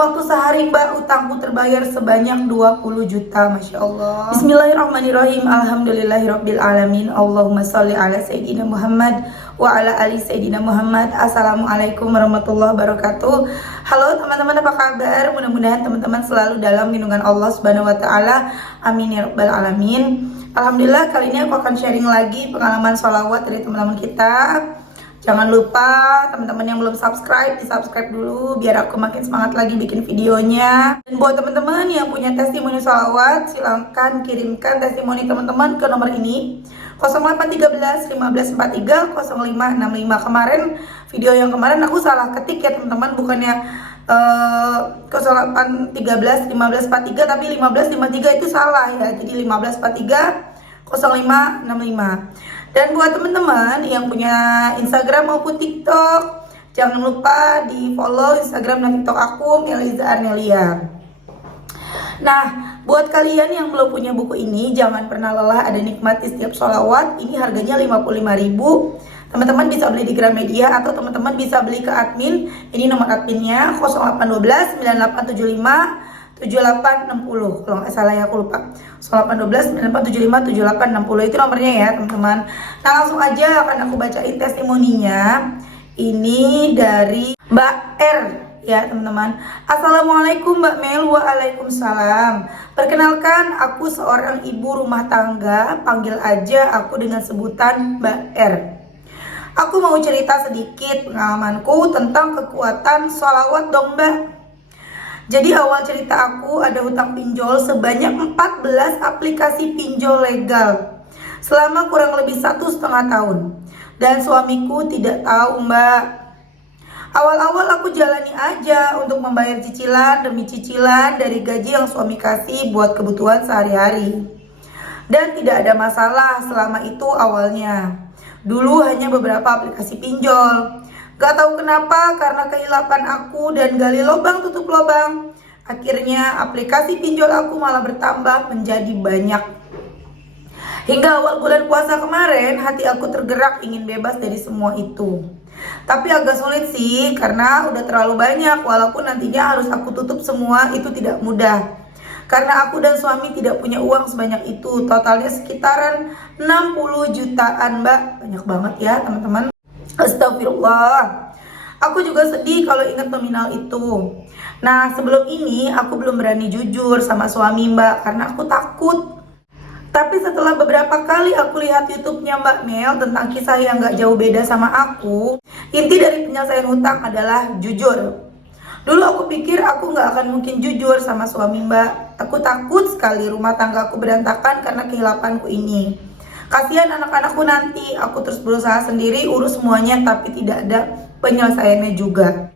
waktu sehari mbak, utangku terbayar sebanyak 20 juta. Masya Allah. Bismillahirrahmanirrahim. Alhamdulillahirabbil alamin. Allahumma sholli ala sayyidina Muhammad wa ala ali sayyidina Muhammad. Assalamualaikum warahmatullahi wabarakatuh. Halo teman-teman, apa kabar? Mudah-mudahan teman-teman selalu dalam lindungan Allah Subhanahu wa taala. Amin ya rabbal alamin. Alhamdulillah, kali ini aku akan sharing lagi pengalaman sholawat dari teman-teman kita. Jangan lupa teman-teman yang belum subscribe, di subscribe dulu biar aku makin semangat lagi bikin videonya. Dan buat teman-teman yang punya testimoni sholawat, silahkan kirimkan testimoni teman-teman ke nomor ini 0813 1543 0565. Kemarin video yang kemarin aku salah ketik ya teman-teman, bukannya 0813 1543 tapi 1553 itu salah ya. Jadi 1543 0565. Dan buat teman-teman yang punya Instagram maupun TikTok, jangan lupa di follow Instagram dan TikTok aku, Meliza Arnelia. Nah, buat kalian yang belum punya buku ini, jangan pernah lelah ada nikmati setiap sholawat. Ini harganya 55.000. Teman-teman bisa beli di Gramedia atau teman-teman bisa beli ke admin. Ini nomor adminnya 0812 9875 7860. Kalau nggak salah ya, aku lupa. 0812 9875 7860 itu nomornya ya teman-teman. Nah, langsung aja akan aku bacain testimoninya. Ini dari Mbak R ya teman-teman. Assalamualaikum Mbak Mel. Waalaikumsalam. Perkenalkan, aku seorang ibu rumah tangga. Panggil aja aku dengan sebutan Mbak R. Aku mau cerita sedikit pengalamanku tentang kekuatan sholawat dong Mbak. Jadi awal cerita aku ada hutang pinjol sebanyak 14 aplikasi pinjol legal selama kurang lebih 1,5 tahun. Dan suamiku tidak tahu Mbak. Awal-awal aku jalani aja untuk membayar cicilan demi cicilan dari gaji yang suami kasih buat kebutuhan sehari-hari. Dan tidak ada masalah selama itu awalnya. Dulu hanya beberapa aplikasi pinjol. Gak tahu kenapa, karena kehilapan aku dan gali lubang tutup lubang, akhirnya aplikasi pinjol aku malah bertambah menjadi banyak. Hingga awal bulan puasa kemarin, hati aku tergerak ingin bebas dari semua itu. Tapi agak sulit sih, karena udah terlalu banyak. Walaupun nantinya harus aku tutup semua, itu tidak mudah. Karena aku dan suami tidak punya uang sebanyak itu. Totalnya sekitaran 60 jutaan Mbak. Banyak banget ya teman-teman. Astagfirullah. Aku juga sedih kalau ingat nominal itu. Nah, sebelum ini aku belum berani jujur sama suami Mbak karena aku takut. Tapi setelah beberapa kali aku lihat YouTube-nya Mbak Mel tentang kisah yang gak jauh beda sama aku, inti dari penyelesaian hutang adalah jujur. Dulu aku pikir aku gak akan mungkin jujur sama suami Mbak. Aku takut sekali rumah tanggaku berantakan karena kehilapanku ini. Kasihan anak-anakku nanti. Aku terus berusaha sendiri urus semuanya, tapi tidak ada penyelesaiannya juga.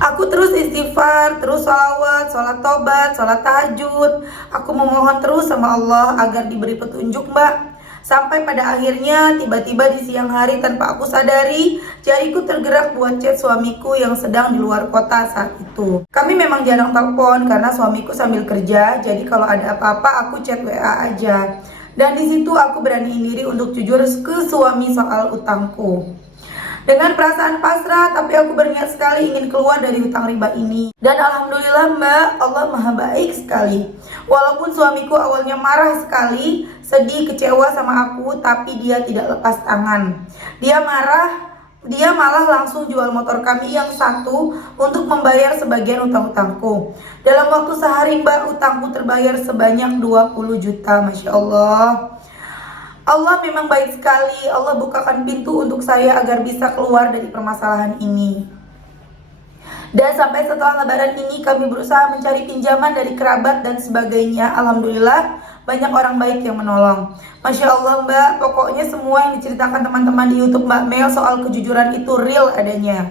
Aku terus istighfar, terus sholawat, sholat tobat, sholat tahajud. Aku memohon terus sama Allah agar diberi petunjuk Mbak. Sampai pada akhirnya tiba-tiba di siang hari tanpa aku sadari, jariku tergerak buat chat suamiku yang sedang di luar kota saat itu. Kami memang jarang telepon karena suamiku sambil kerja, jadi kalau ada apa-apa aku chat WA aja. Dan di situ aku beraniin diri untuk jujur ke suami soal utangku. Dengan perasaan pasrah, tapi aku berniat sekali ingin keluar dari hutang riba ini. Dan alhamdulillah Mbak, Allah maha baik sekali. Walaupun suamiku awalnya marah sekali, sedih, kecewa sama aku, tapi dia tidak lepas tangan. Dia malah langsung jual motor kami yang satu untuk membayar sebagian utang-utangku. Dalam waktu sehari Mbak, utangku terbayar sebanyak 20 juta. Masya Allah. Allah memang baik sekali. Allah bukakan pintu untuk saya agar bisa keluar dari permasalahan ini. Dan sampai setelah lebaran ini kami berusaha mencari pinjaman dari kerabat dan sebagainya. Alhamdulillah banyak orang baik yang menolong. Masya Allah Mbak, pokoknya semua yang diceritakan teman-teman di YouTube Mbak Mel soal kejujuran itu real adanya.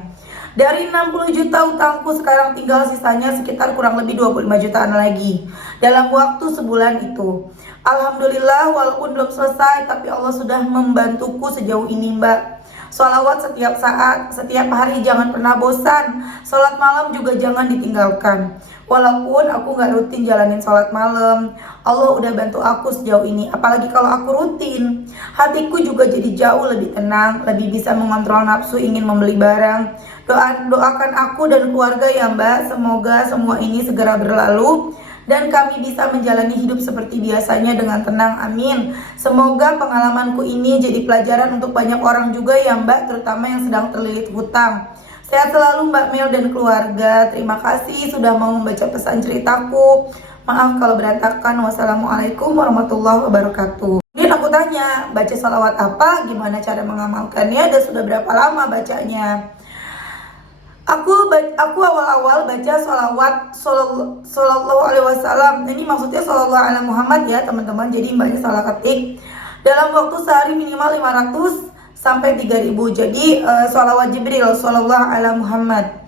Dari 60 juta utangku sekarang tinggal sisanya sekitar kurang lebih 25 jutaan lagi dalam waktu sebulan itu. Alhamdulillah walaupun belum selesai, tapi Allah sudah membantuku sejauh ini Mbak. Sholawat setiap saat, setiap hari, jangan pernah bosan. Sholat malam juga jangan ditinggalkan. Walaupun aku gak rutin jalanin sholat malam, Allah udah bantu aku sejauh ini. Apalagi kalau aku rutin, hatiku juga jadi jauh lebih tenang, lebih bisa mengontrol nafsu ingin membeli barang. Doakan aku dan keluarga ya Mbak, semoga semua ini segera berlalu dan kami bisa menjalani hidup seperti biasanya dengan tenang, amin. Semoga pengalamanku ini jadi pelajaran untuk banyak orang juga ya Mbak, terutama yang sedang terlilit hutang. Sehat selalu Mbak Mel dan keluarga. Terima kasih sudah mau membaca pesan ceritaku. Maaf kalau berantakan. Wassalamualaikum warahmatullahi wabarakatuh. Kemudian aku tanya, baca salawat apa? Gimana cara mengamalkannya? Dan sudah berapa lama bacanya? Aku awal-awal baca salawat sallallahu alaihi wasallam. Ini maksudnya sallallahu alaihi Muhammad ya teman-teman. Jadi mbaknya salah ketik. Dalam waktu sehari minimal 500 sampai 3000. Jadi salawat Jibril sallallahu alaihi Muhammad.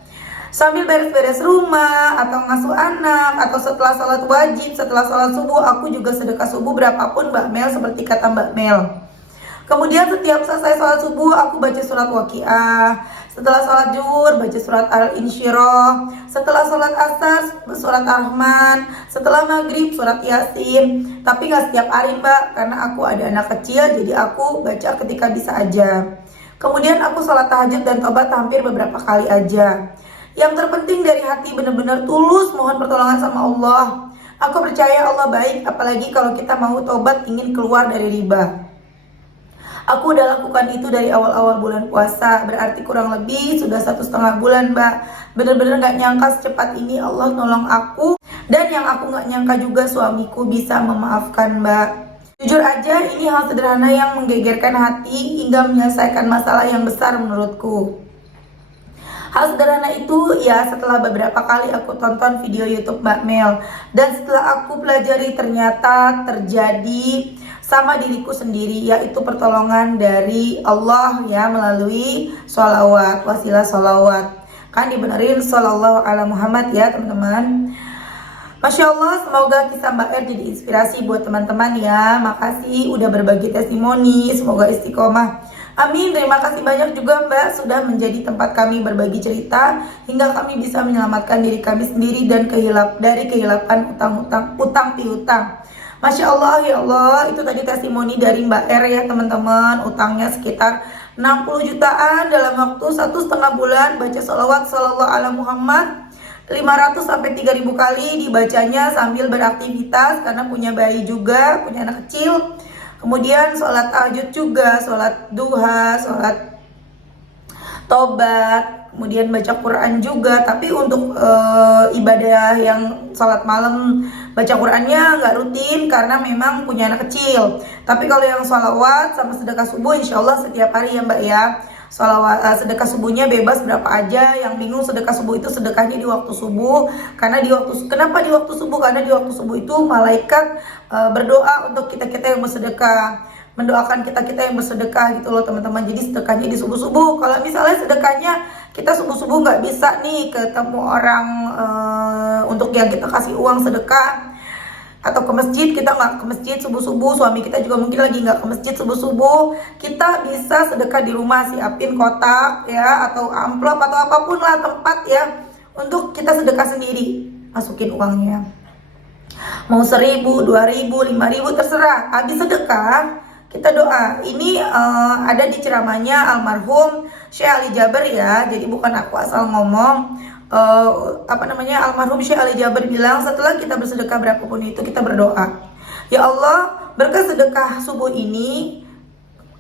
Sambil beres-beres rumah atau ngasuh anak atau setelah salat wajib, setelah salat subuh, aku juga sedekah subuh berapapun Mbak Mel, seperti kata Mbak Mel. Kemudian setiap selesai salat subuh aku baca surat Waqiah. Setelah sholat zuhur baca surat Al-Insyirah. Setelah sholat asar surat Ar-Rahman. Setelah maghrib surat Yasin. Tapi gak setiap hari Mbak, karena aku ada anak kecil, jadi aku baca ketika bisa aja. Kemudian aku sholat tahajud dan tobat hampir beberapa kali aja. Yang terpenting dari hati benar-benar tulus mohon pertolongan sama Allah. Aku percaya Allah baik, apalagi kalau kita mau tobat ingin keluar dari riba. Aku udah lakukan itu dari awal-awal bulan puasa, berarti kurang lebih sudah 1,5 bulan Mbak. Bener-bener gak nyangka secepat ini Allah nolong aku. Dan yang aku gak nyangka juga suamiku bisa memaafkan Mbak. Jujur aja ini hal sederhana yang menggegerkan hati hingga menyelesaikan masalah yang besar menurutku. Hal sederhana itu ya setelah beberapa kali aku tonton video YouTube Mbak Mel. Dan setelah aku pelajari ternyata terjadi sama diriku sendiri, yaitu pertolongan dari Allah ya melalui sholawat, wasilah sholawat. Kan dibenerin sallallahu alaihi Muhammad ya teman-teman. Masya Allah, semoga kisah Mbak Er jadi inspirasi buat teman-teman ya. Makasih udah berbagi testimoni, semoga istiqomah. Amin, terima kasih banyak juga Mbak sudah menjadi tempat kami berbagi cerita hingga kami bisa menyelamatkan diri kami sendiri dan dari kehilapan utang piutang. Masya Allah ya Allah, itu tadi testimoni dari Mbak R ya teman-teman. Utangnya sekitar 60 jutaan dalam waktu 1,5 bulan baca sholawat sallallahu alaihi Muhammad 500 sampai 3000 kali dibacanya sambil beraktivitas karena punya bayi juga, punya anak kecil. Kemudian sholat tahajud juga, sholat duha, sholat tobat, kemudian baca Quran juga. Tapi untuk ibadah yang sholat malam baca Qurannya nggak rutin karena memang punya anak kecil. Tapi kalau yang sholawat sama sedekah subuh insya Allah setiap hari ya Mbak ya. Sholawat, sedekah subuhnya bebas berapa aja. Yang bingung sedekah subuh itu sedekahnya di waktu subuh. Kenapa di waktu subuh? Karena di waktu subuh itu malaikat berdoa untuk kita-kita yang bersedekah, mendoakan kita-kita yang bersedekah gitu loh teman-teman. Jadi sedekahnya di subuh-subuh. Kalau misalnya sedekahnya kita subuh-subuh nggak bisa nih ketemu orang untuk yang kita kasih uang sedekah, atau ke masjid, kita nggak ke masjid subuh-subuh, suami kita juga mungkin lagi nggak ke masjid subuh-subuh, kita bisa sedekah di rumah, siapin kotak ya atau amplop atau apapun lah tempat ya untuk kita sedekah sendiri, masukin uangnya mau 1.000, 2.000, 5.000 terserah. Habis sedekah kita doa. Ini ada di ceramahnya almarhum Syekh Ali Jaber ya, jadi bukan aku asal ngomong. Almarhum Syekh Ali Jaber bilang setelah kita bersedekah berapapun itu kita berdoa, ya Allah berkat sedekah subuh ini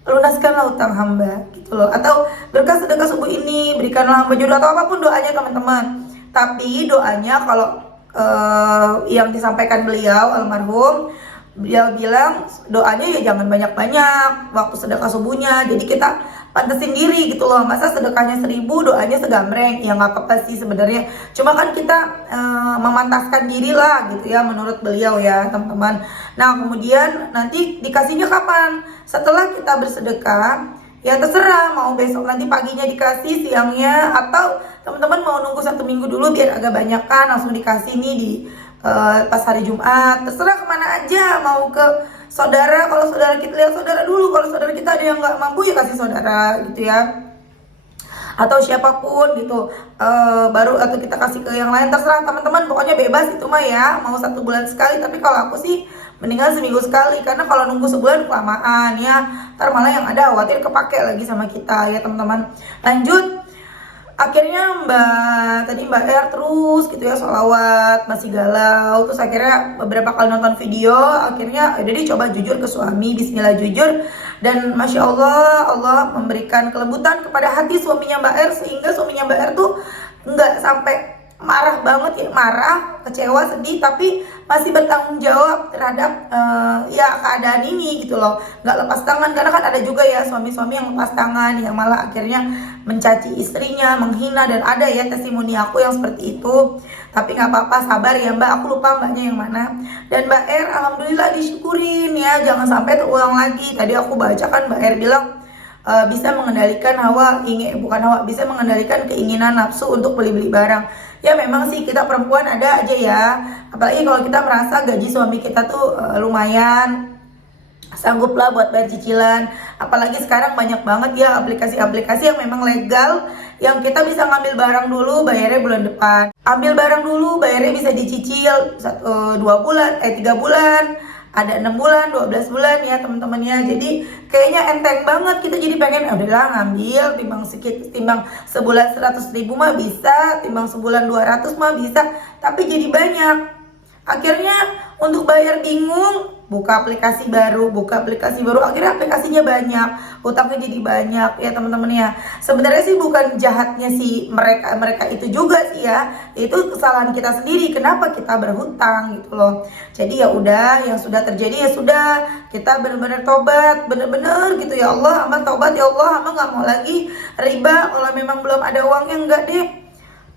lunaskanlah utang hamba gitu loh, atau berkat sedekah subuh ini berikanlah hamba jodoh, atau apapun doanya teman-teman. Tapi doanya kalau yang disampaikan beliau almarhum, beliau bilang doanya ya jangan banyak-banyak waktu sedekah subuhnya. Jadi kita pantesin diri gitu loh. Masa sedekahnya 1.000 doanya segambreng? Ya nggak apa-apa sih sebenarnya. Cuma kan kita memantaskan diri lah gitu ya menurut beliau ya teman-teman. Nah kemudian nanti dikasihnya kapan? Setelah kita bersedekah. Ya terserah mau besok nanti paginya dikasih, siangnya, atau teman-teman mau nunggu 1 minggu dulu biar agak banyakan langsung dikasih nih di pas hari Jumat. Terserah kemana aja, mau ke saudara, kalau saudara kita lihat saudara dulu, kalau saudara kita ada yang nggak mampu ya kasih saudara gitu ya, atau siapapun gitu, baru atau kita kasih ke yang lain, terserah teman-teman, pokoknya bebas itu mah ya, mau 1 bulan sekali. Tapi kalau aku sih mendingan seminggu sekali, karena kalau nunggu sebulan kelamaan ya, ntar malah yang ada khawatir kepake lagi sama kita ya teman-teman. Lanjut, Akhirnya Mbak R terus gitu ya sholawat, masih galau. Terus akhirnya beberapa kali nonton video, akhirnya udah coba jujur ke suami, bismillah jujur. Dan Masya Allah, Allah memberikan kelembutan kepada hati suaminya Mbak R, sehingga suaminya Mbak R tuh nggak sampai marah banget ya, marah, kecewa, sedih, tapi masih bertanggung jawab terhadap ya keadaan ini gitu loh, nggak lepas tangan. Karena kan ada juga ya suami-suami yang lepas tangan, yang malah akhirnya mencaci istrinya, menghina, dan ada ya testimoni aku yang seperti itu. Tapi nggak apa-apa, sabar ya Mbak, aku lupa Mbaknya yang mana. Dan Mbak R alhamdulillah disyukurin ya, jangan sampai terulang lagi. Tadi aku baca kan Mbak R bilang bisa mengendalikan bisa mengendalikan keinginan nafsu untuk beli-beli barang. Ya memang sih kita perempuan ada aja ya, apalagi kalau kita merasa gaji suami kita tuh lumayan sanggup lah buat bayar cicilan. Apalagi sekarang banyak banget ya aplikasi-aplikasi yang memang legal, yang kita bisa ngambil barang dulu bayarnya bulan depan, ambil barang dulu bayarnya bisa dicicil 2 bulan 3 bulan, ada 6 bulan, 12 bulan ya teman-teman ya. Jadi kayaknya enteng banget, kita jadi pengen udahlah ngambil, timbang sebulan 100.000 mah bisa, timbang sebulan 200 mah bisa, tapi jadi banyak. Akhirnya untuk bayar bingung, buka aplikasi baru, akhirnya aplikasinya banyak, utangnya jadi banyak ya teman-teman ya. Sebenarnya sih bukan jahatnya si mereka itu juga sih ya, itu kesalahan kita sendiri, kenapa kita berhutang gitu loh. Jadi ya udah, yang sudah terjadi ya sudah, kita benar-benar tobat, benar-benar gitu ya Allah, hamba tobat ya Allah, hamba nggak mau lagi riba. Kalau memang belum ada uangnya enggak deh,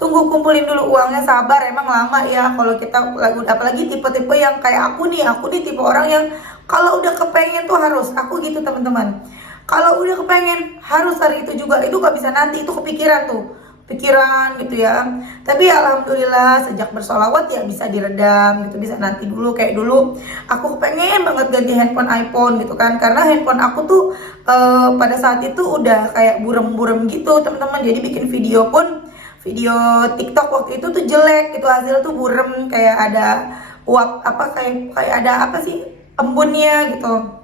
tunggu kumpulin dulu uangnya, sabar, emang lama ya kalau kita apalagi tipe-tipe yang kayak aku nih tipe orang yang kalau udah kepengen tuh harus, aku gitu teman-teman, kalau udah kepengen harus hari itu juga, itu gak bisa nanti, itu pikiran gitu ya. Tapi ya alhamdulillah sejak bersolawat ya bisa diredam gitu, bisa nanti dulu. Kayak dulu aku kepengen banget ganti handphone iPhone gitu kan, karena handphone aku tuh pada saat itu udah kayak burem-burem gitu teman-teman, jadi bikin video TikTok waktu itu tuh jelek, itu hasil tuh burem, kayak ada uap kayak ada embunnya gitu.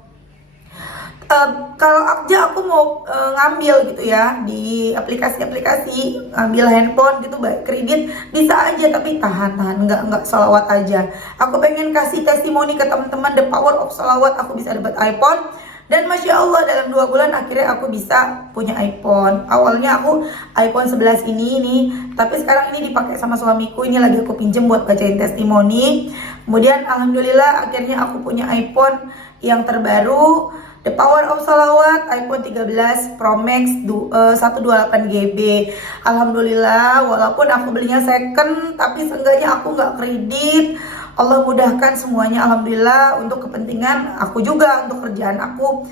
Kalau aku mau ngambil gitu ya di aplikasi-aplikasi, ngambil handphone gitu baik kredit bisa aja, tapi tahan nggak sholawat aja. Aku pengen kasih testimoni ke teman-teman the power of sholawat, aku bisa dapat iPhone. Dan Masya Allah dalam 2 bulan akhirnya aku bisa punya iPhone. Awalnya aku iPhone 11 ini nih, tapi sekarang ini dipakai sama suamiku, ini lagi aku pinjem buat bacain testimoni. Kemudian alhamdulillah akhirnya aku punya iPhone yang terbaru, the power of salawat, iPhone 13 Pro Max 128 GB. Alhamdulillah, walaupun aku belinya second, tapi seenggaknya aku nggak kredit. Allah mudahkan semuanya, alhamdulillah, untuk kepentingan aku juga, untuk kerjaan aku,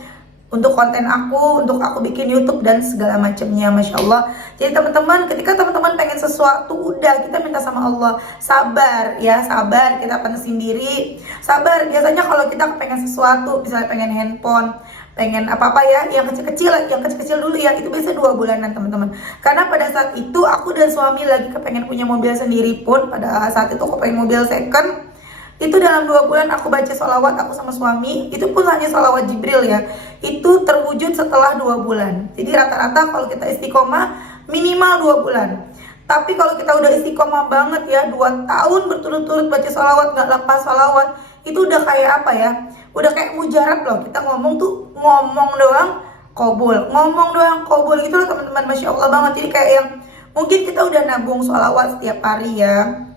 untuk konten aku, untuk aku bikin YouTube dan segala macamnya, Masya Allah. Jadi teman-teman, ketika teman-teman pengen sesuatu, udah kita minta sama Allah, sabar ya, sabar, kita panesin diri, sabar. Biasanya kalau kita pengen sesuatu, misalnya pengen handphone, pengen apa-apa ya, yang kecil-kecil dulu ya, itu biasa 2 bulanan teman-teman. Karena pada saat itu aku dan suami lagi kepengen punya mobil sendiri pun, pada saat itu aku pengen mobil second. Itu dalam 2 bulan aku baca sholawat, aku sama suami, itu pun hanya sholawat Jibril ya, itu terwujud setelah 2 bulan. Jadi rata-rata kalau kita istiqomah minimal 2 bulan. Tapi kalau kita udah istiqomah banget ya, 2 tahun berturut-turut baca sholawat, gak lepas sholawat, itu udah kayak apa ya, udah kayak mujarab loh. Kita ngomong doang kobul gitu loh teman-teman, Masya Allah banget. Jadi kayak yang mungkin kita udah nabung sholawat setiap hari ya.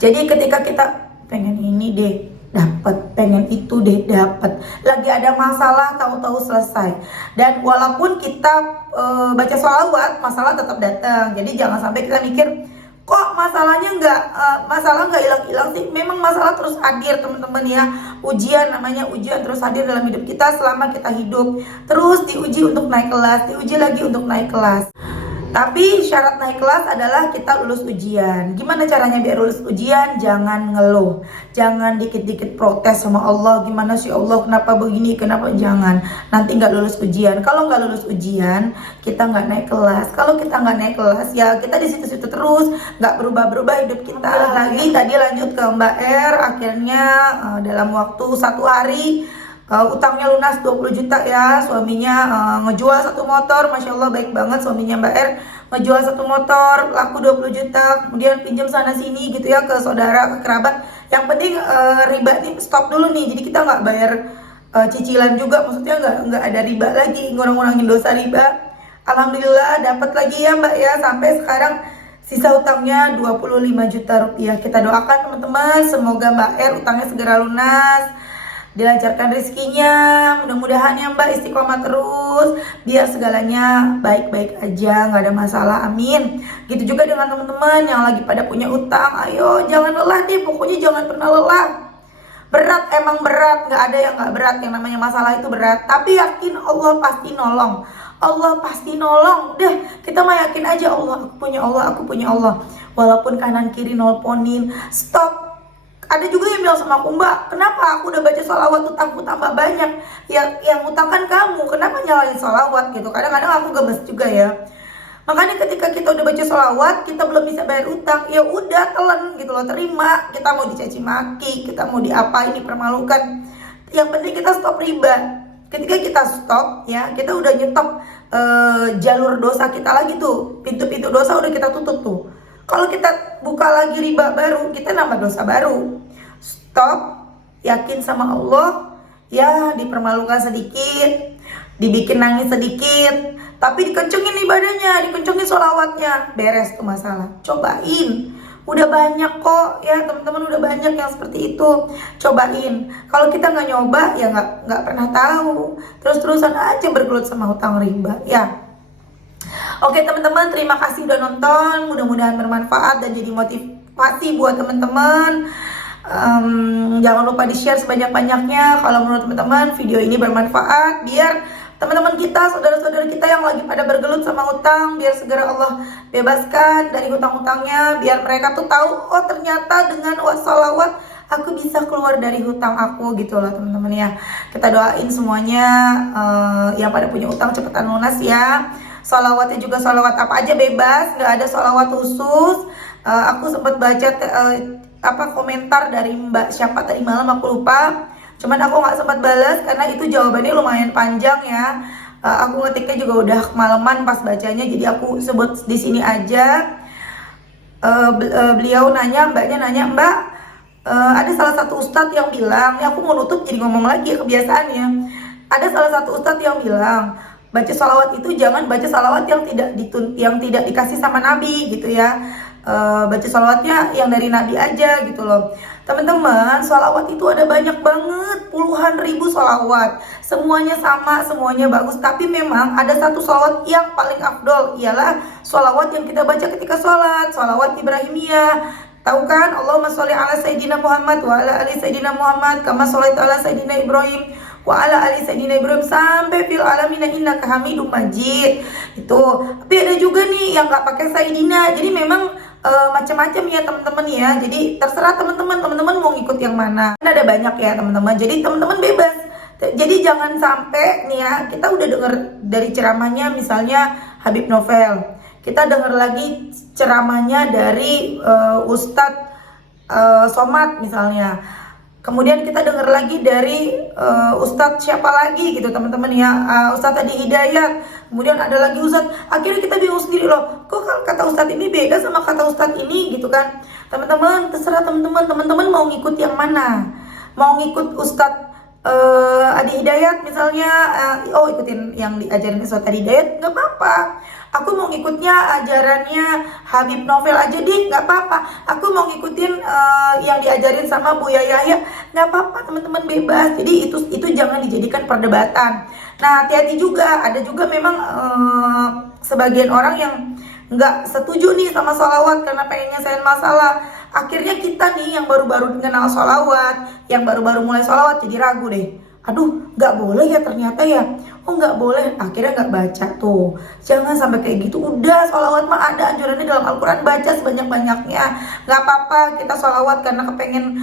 Jadi ketika kita pengen ini deh dapat, pengen itu deh dapat, lagi ada masalah tahu-tahu selesai. Dan walaupun kita baca sholawat, masalah tetap datang. Jadi jangan sampai kita mikir kok masalahnya nggak hilang-hilang sih. Memang masalah terus hadir teman-teman ya, ujian, namanya ujian terus hadir dalam hidup kita selama kita hidup. Terus diuji untuk naik kelas, diuji lagi untuk naik kelas. Tapi syarat naik kelas adalah kita lulus ujian. Gimana caranya biar lulus ujian? Jangan ngeluh, jangan dikit-dikit protes sama Allah. Gimana sih Allah, kenapa begini, kenapa, jangan. Nanti nggak lulus ujian. Kalau nggak lulus ujian, kita nggak naik kelas. Kalau kita nggak naik kelas, ya kita di situ-situ terus, nggak berubah-berubah hidup kita. Lagi tadi lanjut ke Mbak R, akhirnya dalam waktu 1 hari utangnya lunas 20 juta ya. Suaminya ngejual satu motor, Masya Allah baik banget suaminya Mbak R, ngejual satu motor laku 20 juta, kemudian pinjam sana sini gitu ya ke saudara, ke kerabat. Yang penting riba nih stop dulu nih, jadi kita nggak bayar cicilan juga, maksudnya nggak ada riba lagi, ngurang-ngurangin dosa riba. Alhamdulillah dapat lagi ya Mbak ya, sampai sekarang sisa utangnya 25 juta rupiah. Kita doakan teman-teman, semoga Mbak R utangnya segera lunas, dilancarkan rezekinya, mudah-mudahan ya Mbak istiqomah terus, biar segalanya baik-baik aja, nggak ada masalah, amin. Gitu juga dengan teman-teman yang lagi pada punya utang, ayo jangan lelah deh, pokoknya jangan pernah lelah. Berat, emang berat, nggak ada yang nggak berat, yang namanya masalah itu berat, tapi yakin Allah pasti nolong. Allah pasti nolong. Deh, kita mah yakin aja, Allah, aku punya Allah, aku punya Allah. Walaupun kanan kiri nelponin, stop. Ada juga yang bilang sama aku, Mbak, kenapa aku udah baca sholawat utangku tambah banyak? Yang utang kan kamu, kenapa nyalain sholawat gitu? Kadang-kadang aku gemes juga ya. Makanya ketika kita udah baca sholawat, kita belum bisa bayar utang, ya udah telan gitu loh, terima. Kita mau dicaci maki, kita mau diapain, dipermalukan. Yang penting kita stop riba. Ketika kita stop ya, kita udah nyetop jalur dosa kita lagi tuh, pintu-pintu dosa udah kita tutup tuh. Kalau kita buka lagi riba baru, kita nambah dosa baru. Stop, yakin sama Allah, ya dipermalukan sedikit, dibikin nangis sedikit, tapi dikencengin ibadahnya, dikencengin sholawatnya, beres tuh masalah. Cobain. Udah banyak kok ya teman-teman, udah banyak yang seperti itu. Cobain. Kalau kita nggak nyoba ya nggak pernah tahu. Terus-terusan aja bergelut sama hutang riba ya. Oke teman-teman, terima kasih udah nonton. Mudah-mudahan bermanfaat dan jadi motivasi buat teman-teman. Jangan lupa di-share sebanyak-banyaknya kalau menurut teman-teman video ini bermanfaat, biar teman-teman kita, saudara-saudara kita yang lagi pada bergelut sama hutang, biar segera Allah bebaskan dari hutang-hutangnya, biar mereka tuh tahu, oh ternyata dengan sholawat aku bisa keluar dari hutang aku gitu loh teman-teman ya. Kita doain semuanya yang pada punya utang cepetan lunas ya. Sholawatnya juga sholawat apa aja bebas, nggak ada sholawat khusus. Aku sempat baca komentar dari Mbak siapa tadi malam, aku lupa. Cuman aku nggak sempat balas karena itu jawabannya lumayan panjang ya. Aku ngetiknya juga udah kemalaman pas bacanya, jadi aku sebut di sini aja. Beliau nanya, mbaknya nanya, Mbak, ada salah satu ustadz yang bilang, ya aku mau nutup jadi ngomong lagi ya kebiasaannya. Ada salah satu ustadz yang bilang, baca salawat itu jangan baca salawat yang tidak dikasih sama Nabi gitu ya. Baca salawatnya yang dari Nabi aja gitu loh. Teman-teman, salawat itu ada banyak banget, puluhan ribu salawat. Semuanya sama, semuanya bagus. Tapi memang ada satu salawat yang paling afdol, ialah salawat yang kita baca ketika sholat, salawat Ibrahimiyah. Tahu kan? Allahumma sholli ala Sayyidina Muhammad wa ala ali Sayyidina Muhammad kama sholaita ala Sayyidina Ibrahim wa ala ali Sayyidina Ibrahim sampai fil alamina innaka Hamidum Majid. Itu. Tapi ada juga nih yang nggak pakai Sayyidina. Jadi memang macam-macam ya teman-teman ya. Jadi terserah teman-teman mau ngikut yang mana. Ada banyak ya teman-teman. Jadi teman-teman bebas. Jadi jangan sampai nih ya, kita udah dengar dari ceramahnya misalnya Habib Novel. Kita dengar lagi ceramahnya dari Ustadz Somad misalnya. Kemudian kita dengar lagi dari Ustadz siapa lagi gitu teman-teman ya, Ustadz Adi Hidayat. Kemudian ada lagi Ustadz. Akhirnya kita bingung sendiri loh, kok kata Ustadz ini beda sama kata Ustadz ini gitu kan. Teman-teman terserah teman-teman mau ngikut yang mana. Mau ngikut Ustadz Adi Hidayat misalnya, ikutin yang diajarin Ustadz Adi Hidayat nggak apa-apa. Aku mau ngikutnya ajarannya Habib Novel aja deh, nggak apa-apa. Aku mau ngikutin yang diajarin sama Buya Yahya, nggak apa-apa teman-teman, bebas. Jadi itu jangan dijadikan perdebatan. Nah hati-hati juga, ada juga memang sebagian orang yang nggak setuju nih sama sholawat karena pengen nyelesain masalah. Akhirnya kita nih yang baru-baru kenal sholawat, yang baru-baru mulai sholawat jadi ragu deh. Aduh, nggak boleh ya ternyata ya. Oh nggak boleh, akhirnya nggak baca tuh. Jangan sampai kayak gitu. Udah, sholawat mah ada anjurannya dalam Al-Quran, baca sebanyak-banyaknya. Nggak apa-apa kita sholawat karena kepengen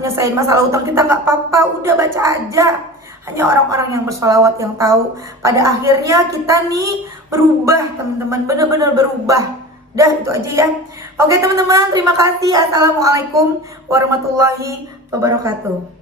nyelesain masalah utang kita, nggak apa-apa. Udah baca aja. Hanya orang-orang yang bersholawat yang tahu. Pada akhirnya kita nih berubah teman-teman, bener-bener berubah. Udah itu aja ya. Oke teman-teman, terima kasih. Assalamualaikum warahmatullahi wabarakatuh.